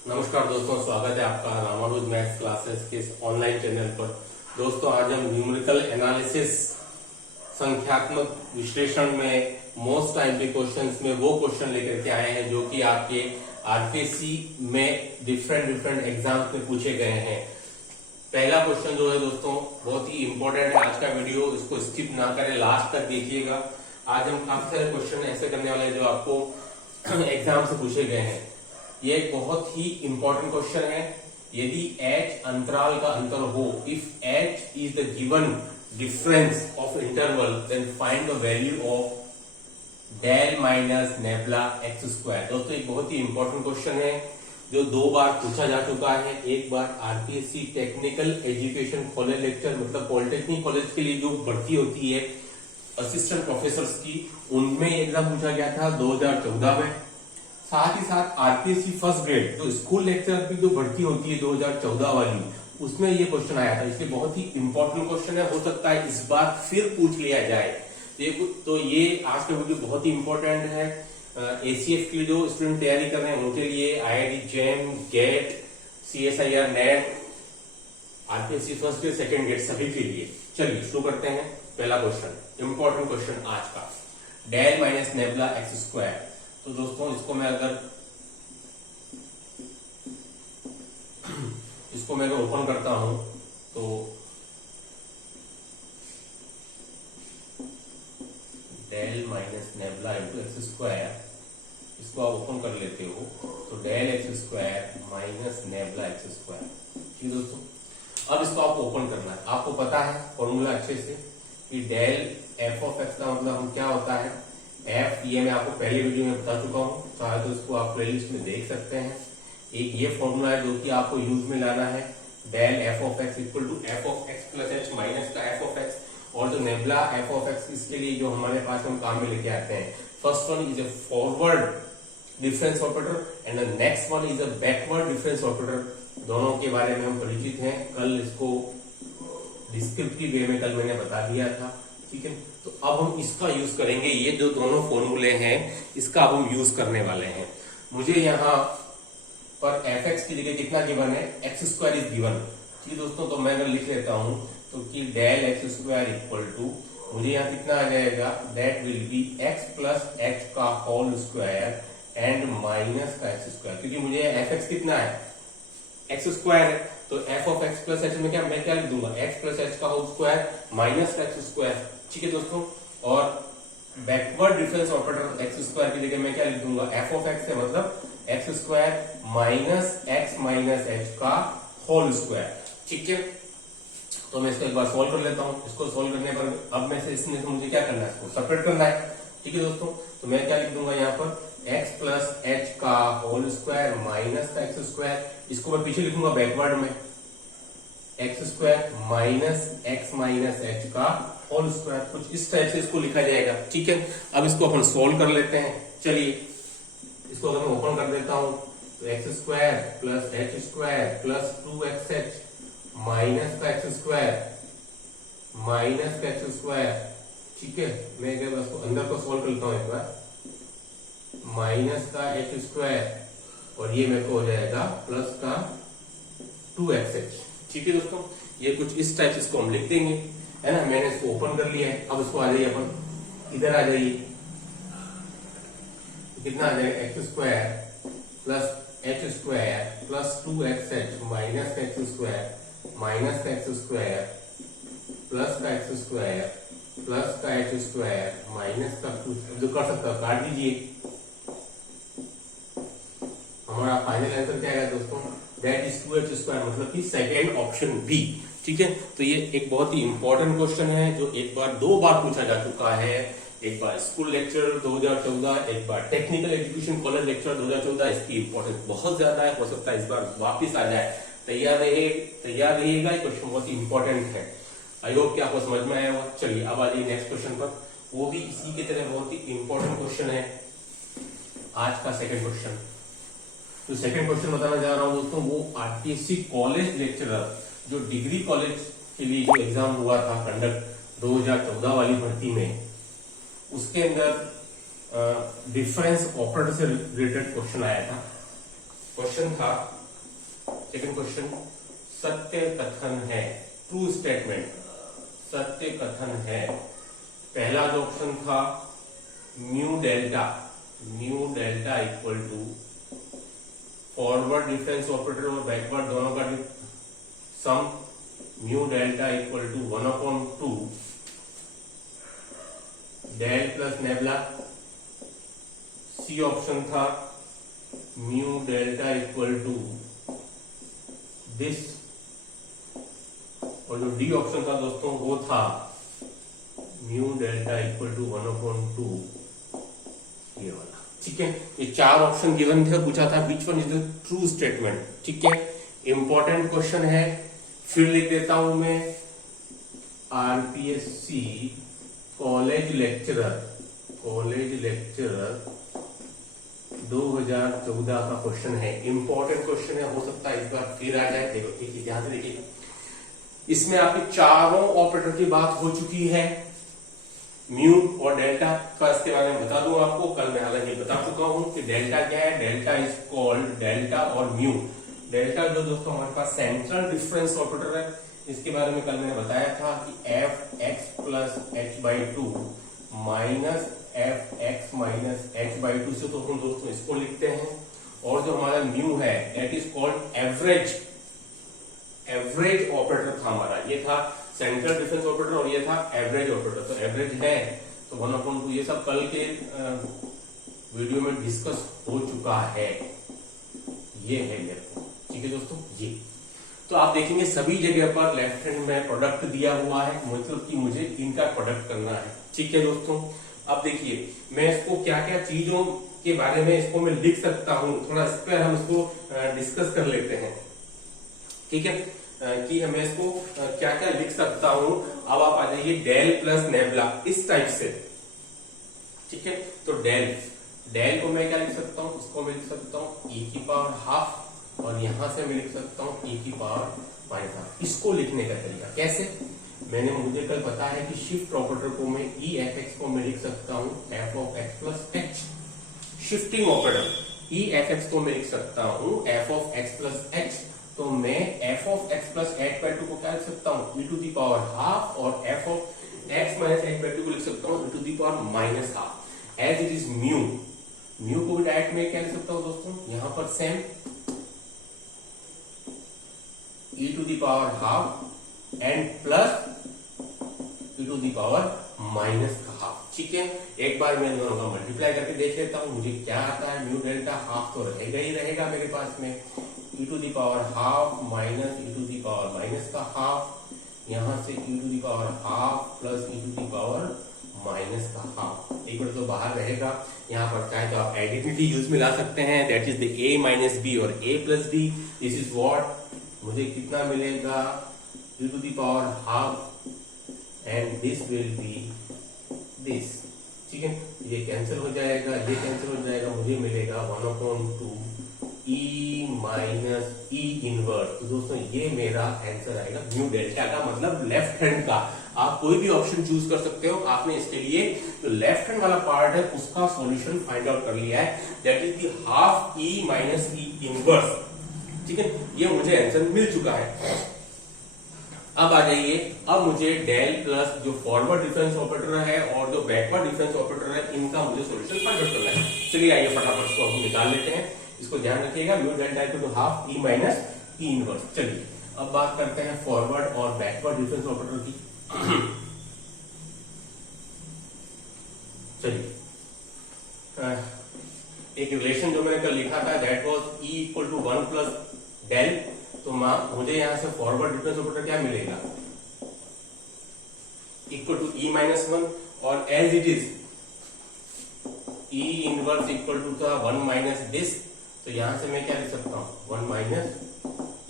नमस्कार दोस्तों, स्वागत है आपका रामानुज मैथ्स क्लासेस के इस ऑनलाइन चैनल पर। दोस्तों, आज हम न्यूमेरिकल एनालिसिस संख्यात्मक विश्लेषण में मोस्ट टाइमली क्वेश्चंस में वो क्वेश्चन लेकर के आए हैं जो कि आपके आरपीएससी में डिफरेंट एग्जाम्स में पूछे गए हैं। पहला क्वेश्चन जो है दोस्तों बहुत ही इंपॉर्टेंट है। आज का वीडियो इसको स्किप ना करें, लास्ट तक देखिएगा। आज हम काफी सारे क्वेश्चन ऐसे करने वाले हैं जो आपको एग्जाम से पूछे गए हैं। ये एक बहुत ही इंपॉर्टेंट क्वेश्चन है। यदि h अंतराल का अंतर हो, if h is the given difference of interval, then find the value of del minus nabla x square. दोस्तों, एक बहुत ही इंपॉर्टेंट क्वेश्चन है जो दो बार पूछा जा चुका है। एक बार RPSC technical education college lecture मतलब पॉलिटेक्निक कॉलेज के लिए जो भर्ती होती है असिस्टेंट प्रोफेसर की, उनमें एग्जाम पूछा गया था 2014 में। साथ ही साथ आरपीएससी फर्स्ट ग्रेड जो स्कूल लेक्चर की जो भर्ती होती है 2014 वाली, उसमें ये क्वेश्चन आया था। इसलिए बहुत ही इंपॉर्टेंट क्वेश्चन है, हो सकता है इस बार फिर पूछ लिया जाए। तो ये आज का वीडियो बहुत ही इंपॉर्टेंट है। एसीएफ की जो स्टूडेंट तैयारी कर रहे हैं उनके लिए, IIT JAM, GATE, CSIR, NET, RPSC first grade, second grade सभी के लिए। चलिए शुरू करते हैं। पहला क्वेश्चन, इंपॉर्टेंट क्वेश्चन आज का, del minus nabla x square. तो दोस्तों इसको मैं अगर ओपन करता हूं तो del minus nabla into x square, इसको आप ओपन कर लेते हो तो del x square minus nabla x square. ठीक दोस्तों, अब इसको आपको ओपन करना है। आपको पता है फॉर्मूला अच्छे से कि डेल एफ ऑफ एक्स का मतलब हम क्या होता है, एफ, ये मैं आपको पहले वीडियो में बता चुका हूँ, चाहे तो इसको आप प्लेलिस्ट में देख सकते हैं। एक ये फॉर्मूला है जो कि आपको यूज में लाना है, del f of x equal to f of x plus h minus का एफ ऑफ एक्स। और जो नेबला एफ ऑफ एक्स, इसके लिए जो हमारे पास हम काम में लेके आते हैं, first one is a forward difference operator and the next one is a backward difference operator. दोनों के बारे में हम परिचित हैं, कल इसको डिस्क्रिप्टिव वे में कल मैंने बता दिया था। ठीक है, तो अब हम इसका यूज करेंगे। ये जो दोनों फॉर्मूले हैं इसका अब हम यूज करने वाले हैं। मुझे यहाँ पर एफ एक्स की जगह कितना गिवन है, एक्स स्क्वायर इज गिवन। ठीक दोस्तों, तो मैं अगर लिख लेता हूं तो कि del x square equal to, मुझे यहाँ कितना आ जाएगा, that will be x plus h का होल स्क्वायर एंड माइनस का एक्स स्क्वायर। क्योंकि मुझे एफ एक्स कितना है, एक्स स्क्वायर है, तो F of x plus H में मैं क्या लिख दूंगा, एक्स प्लस एच का होल स्क्वायर माइनस का एक्स स्क्वायर। ठीक है दोस्तों, और backward difference operator x square की जगह मैं क्या लिख दूंगा, एफ ऑफ एक्स है मतलब x square minus x minus H का होल स्क्वायर। ठीक है, तो मैं इसको एक बार सोल्व कर लेता हूं। इसको सोल्व करने पर अब मैं से इसमें मुझे क्या करना है, इसको सेपरेट करना है। ठीक है दोस्तों, तो मैं क्या लिख दूंगा यहाँ पर, एक्स प्लस एच का होल स्क्वायर माइनस का एक्स स्क्वायर। इसको मैं पीछे लिखूंगा बैकवर्ड में, x square minus x minus H का होल स्क्वायर। कुछ इस टाइप से इसको लिखा जाएगा। ठीक है, अब इसको अपन सोल्व कर लेते हैं। चलिए, इसको अगर मैं ओपन कर देता हूं तो x square plus H square plus 2xh minus का एक्स स्क्वायर माइनस का एक्स स्क्वायर। ठीक है, मैं अगर इसको अंदर को सोल्व कर लेता हूं एक बार, माइनस का एच स्क्वायर और ये मेरे को हो जाएगा प्लस का 2xh। ठीक है दोस्तों, ये कुछ इस टाइप से इसको हम लिख देंगे, है ना। मैंने इसको ओपन कर लिया है। अब इसको आ जाइए, अपन इधर आ जाइए, कितना आ जाएगा, x square plus H square plus 2xh minus का एक्स स्क्वायर माइनस का एक्स स्क्वायर प्लस का एक्स स्क्वायर प्लस का एच स्क्वायर माइनस का, जो कर सकता है काट दीजिए। हमारा फाइनल आंसर क्या है दोस्तों, दैट इज 2h स्क्वायर, मतलब कि सेकेंड ऑप्शन बी। ठीक है, तो ये एक बहुत ही इंपॉर्टेंट क्वेश्चन है जो एक बार दो बार पूछा जा चुका है। एक बार स्कूल लेक्चर 2014, एक बार टेक्निकल एजुकेशन कॉलेज लेक्चर 2014। इसकी इंपॉर्टेंस बहुत ज्यादा है, हो सकता है इस बार वापिस आ जाए। तैयार रहिएगा, ये क्वेश्चन बहुत ही इंपॉर्टेंट है। आई होप कि आपको समझ में आया होगा। चलिए अब आ जाइए नेक्स्ट क्वेश्चन पर, वो भी इसी की तरह बहुत ही इंपॉर्टेंट क्वेश्चन है। आज का सेकेंड क्वेश्चन, तो सेकंड क्वेश्चन बताना जा रहा हूं दोस्तों, वो आरपीएससी कॉलेज लेक्चरर जो डिग्री कॉलेज के लिए जो एग्जाम हुआ था कंडक्ट 2014 वाली भर्ती में, उसके अंदर डिफरेंस ऑपरेटर से रिलेटेड क्वेश्चन आया था। क्वेश्चन था सेकंड क्वेश्चन, सत्य कथन है, ट्रू स्टेटमेंट, सत्य कथन है। पहला जो ऑप्शन था mu delta equal to forward difference operator और बैकवर्ड दोनों का sum, mu delta equal to 1/2 del plus nabla. C option था mu delta equal to this, और जो डी ऑप्शन था दोस्तों वो था म्यू डेल्टा इक्वल टू 1/2 ये वाला। ठीक है, ये चार ऑप्शन गिवन थे और पूछा था which one is the true statement. ठीक है, इंपॉर्टेंट क्वेश्चन है, फिर लिख देता हूं मैं, आरपीएससी कॉलेज लेक्चरर 2014 का क्वेश्चन है। इंपॉर्टेंट क्वेश्चन है, हो सकता है इस बार फिर आ जाए। देखो देखिए, ध्यान से देखिए, इसमें आपके चारों ऑपरेटर की बात हो चुकी है। म्यू और डेल्टा का इसके बारे में बता दूं आपको, कल मैं हालांकि बता चुका हूं कि डेल्टा क्या है। डेल्टा इज कॉल्ड, डेल्टा और म्यू, डेल्टा जो दोस्तों हमारे पास सेंट्रल डिफरेंस ऑपरेटर है, इसके बारे में कल मैंने बताया था कि F x plus h/2 minus F x minus h/2 से तो हम दोस्तों इसको लिखते हैं। और जो हमारा म्यू है that is called average operator था हमारा, ये था सेंट्रल डिफरेंस ऑपरेटर और ये था एवरेज ऑपरेटर। तो एवरेज है तो 1/2, ये सब कल के वीडियो में डिस्कस हो चुका है। ये है मेरे को, ठीक है दोस्तों। ये तो आप देखेंगे सभी जगह पर लेफ्ट हैंड में प्रोडक्ट दिया हुआ है, मतलब कि मुझे इनका प्रोडक्ट करना है। ठीक है दोस्तों, अब देखिए मैं इसको क्या क्या चीजों के बारे में इसको मैं लिख सकता हूं, थोड़ा इस पर हम इसको डिस्कस कर लेते हैं। ठीक है, कि मैं इसको क्या क्या लिख सकता हूं। अब आप आ जाइए डेल प्लस नेबला इस टाइप से। ठीक है, तो डेल को मैं क्या लिख सकता हूं, इसको मैं लिख सकता हूं e⁻½ और यहां से मैं लिख सकता हूं e⁻⁻²। इसको लिखने का तरीका कैसे, मुझे कल पता है कि शिफ्ट ऑपरेटर को मैं e(f(x) को मैं लिख सकता हूं f(x) plus h। Shifting operator e(f(x) को मैं लिख सकता हूं f(x) प्लस h। तो मैं f(x) प्लस h/2 को क्या लिख सकता हूं e⁻½ और f(x) माइनस h/2 को लिख सकता हूं e⁻⁻²। As it is mu को भी डायरेक्ट में क्या लिख सकता हूं दोस्तों, यहां पर same e⁻½ and plus e⁻⁻²। ठीक है, एक बार मैं दोनों का मल्टीप्लाई करके देख लेता हूं, मुझे क्या आता है। म्यू डेल्टा हाफ तो रहेगा ही रहेगा मेरे पास में, e⁻½ माइनस e⁻⁻², यहां से e⁻½ प्लस e⁻⁻²। एक बार तो बाहर रहेगा, यहाँ पर चाहे तो आप आइडेंटिटी यूज में ला सकते हैं, that is the a minus B और a plus B. This is what, मुझे कितना मिलेगा e⁻½ and this will be this. ठीक है, ये कैंसिल हो जाएगा, ये कैंसिल हो जाएगा, मुझे मिलेगा 1/2 e माइनस e इनवर्स। तो दोस्तों ये मेरा आंसर आएगा म्यू डेल्टा का, मतलब लेफ्ट हैंड का। आप कोई भी ऑप्शन चूज कर सकते हो, आपने इसके लिए जो लेफ्ट हैंड वाला पार्ट है उसका सॉल्यूशन फाइंड आउट कर लिया है, that is the half e minus e inverse. ठीक है, ये मुझे आंसर मिल चुका है। अब आ जाइए, अब मुझे डेल प्लस जो फॉरवर्ड डिफरेंस ऑपरेटर है और जो बैकवर्ड डिफरेंस ऑपरेटर है, इनका मुझे सॉल्यूशन फाइंड आउट करना है। चलिए आइए फटाफट इसको हम निकाल लेते हैं। इसको ध्यान रखिएगा, mu delta equal to half e minus e inverse. चलिए अब बात करते हैं फॉरवर्ड और बैकवर्ड डिफरेंस ऑपरेटर की। चलिए, एक रिलेशन जो मैंने कल लिखा था that was e equal to 1 plus del. तो मुझे यहां से फॉरवर्ड डिफरेंस ऑपरेटर क्या मिलेगा, इक्वल टू e माइनस 1, और as it is e inverse equal to था 1 माइनस दिस। तो यहां से मैं क्या लिख सकता हूं 1 माइनस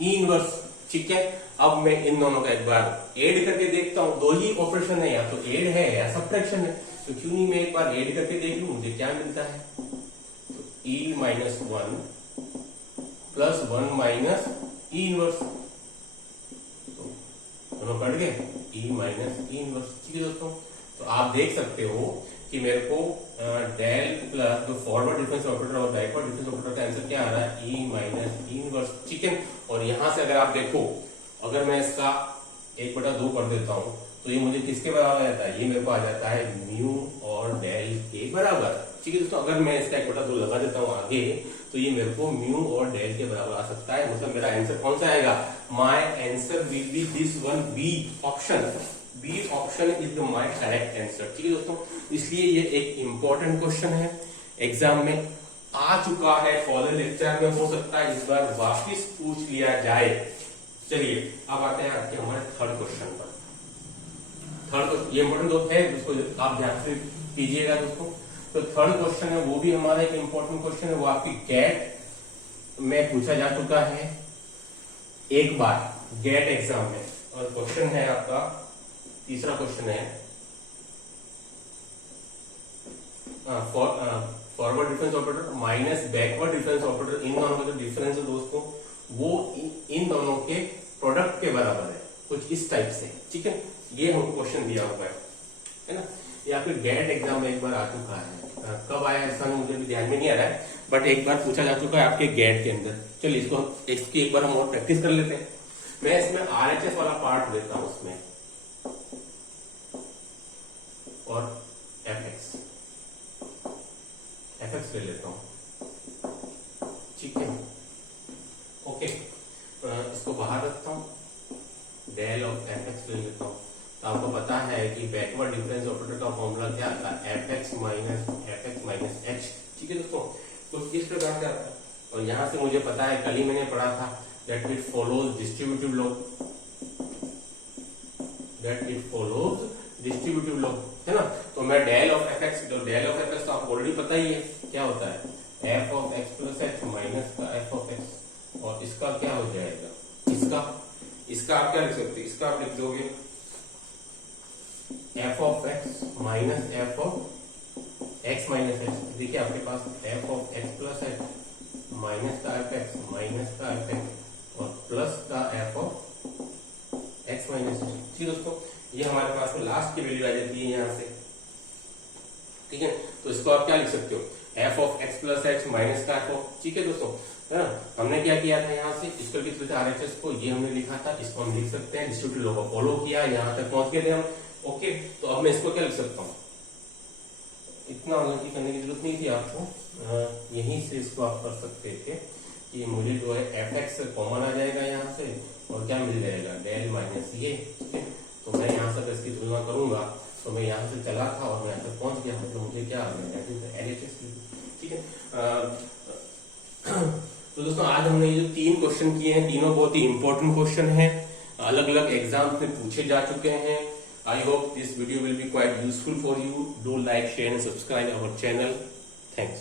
e इनवर्स। ठीक है, अब मैं इन दोनों का एक बार एड करके देखता हूं, दो ही ऑपरेशन है, या तो एड है या सब्ट्रैक्शन है, तो क्यों नहीं मैं एक बार एड करके देख लूं, मुझे क्या मिलता है। तो e minus 1 plus 1 minus e inverse, तो दोनों कट गए, e माइनस e इनवर्स। ठीक है दोस्तों, तो आप देख सकते हो कि मेरे को डेल प्लस जो फॉरवर्ड डिफरेंस ऑपरेटर और बैकवर्ड डिफरेंस ऑपरेटर का आंसर क्या आ रहा है, ई माइनस इनवर्स, ठीक है। और यहां से अगर आप देखो, अगर मैं इसका 1/2 कर देता हूं तो ये मुझे किसके बराबर आता है, ये मेरे को आ जाता है म्यू और डेल के बराबर, ठीक है दोस्तों। अगर मैं इसका 1/2 लगा देता हूँ आगे तो ये मेरे को म्यू और डेल के बराबर आ सकता है। मतलब मेरा आंसर कौन सा आएगा, my answer will be this one, B option. B option is my correct answer, ठीक है दोस्तों। इसलिए ये एक इंपॉर्टेंट क्वेश्चन है, एग्जाम में आ चुका है, फॉलो लेक्चर में हो सकता है इस बार वापिस पूछ लिया जाए। चलिए अब आते हैं आपके हमारे थर्ड क्वेश्चन पर। थर्ड ये इंपॉर्टेंट दोस्त है, उसको आप ध्यान से कीजिएगा दोस्तों। तो थर्ड क्वेश्चन है, वो भी हमारा एक इंपॉर्टेंट क्वेश्चन है, वो आपकी गेट में पूछा जा चुका है एक बार गेट एग्जाम में। और क्वेश्चन है आपका तीसरा क्वेश्चन है, forward difference operator minus backward difference operator, इन दोनों का जो डिफरेंस है दोस्तों वो इन दोनों के प्रोडक्ट के बराबर है, कुछ इस टाइप से, ठीक है। ये हमको क्वेश्चन दिया हुआ है ना। ये आपके गेट एग्जाम में एक बार आ चुका है, कब आया ऐसा मुझे भी ध्यान में नहीं आ रहा है, बट एक बार पूछा जा चुका है आपके गेट के अंदर। चलिए इसकी एक बार हम और प्रैक्टिस कर लेते हैं। मैं इसमें RHS वाला पार्ट लेता हूं उसमें, और FX ले लेता हूं, ठीक है, ओके। इसको बाहर रखता हूं, डेल ऑफ FX ले लेता हूं। तो आपको पता है कि बैकवर्ड डिफरेंस ऑपरेटर का फॉर्मूला क्या आता है, FX माइनस H, ठीक है दोस्तों। तो किस प्रकार से आता है, और यहां से मुझे पता है, कल ही मैंने पढ़ा था that it follows distributive law, है ना। तो मैं डेल ऑफ FX तो आपको ऑलरेडी पता ही है क्या होता है, f of x plus h minus का f ऑफ x, और इसका क्या हो जाएगा, इसका आप क्या लिख सकते हैं, इसका आप लिख दोगे f of x minus f of x minus h। देखिए आपके पास f of x plus h minus का fx माइनस का fx और प्लस का f of x minus h, ठीक दोस्तों। ये हमारे पास में लास्ट की वैल्यू आ जाती है यहाँ से, ठीक है। तो इसको आप क्या लिख सकते हो, f of x plus h minus का f ऑफ, ठीक है दोस्तों, है ना। हमने क्या किया था यहाँ से, इसको लिख सकते RHS को, ये हमने लिखा था, इसको हम लिख सकते हैं, डिस्ट्रीब्यूटिव लॉ को फॉलो किया, यहाँ तक पहुंच गए थे हम, ओके। तो अब मैं इसको क्या लिख सकता हूँ, इतना अलग करने की जरूरत नहीं थी आपको, यहीं से इसको आप कर सकते थे कि मुझे जो है FX कॉमन आ जाएगा यहाँ से, और क्या मिल जाएगा, डेल माइनस ये, ठीक है। तो मैं यहाँ से इसकी तुलना करूंगा, तो मैं यहाँ से चला था और मैं यहाँ तक पहुंच गया, तो मुझे क्या आ गया, LHS, ठीक है। तो दोस्तों आज हमने ये जो 3 क्वेश्चन किए हैं, तीनों बहुत ही इंपॉर्टेंट क्वेश्चन हैं, अलग अलग एग्जाम्स में पूछे जा चुके हैं। I hope this video will be quite useful for you. Do like, share and subscribe our channel. Thanks.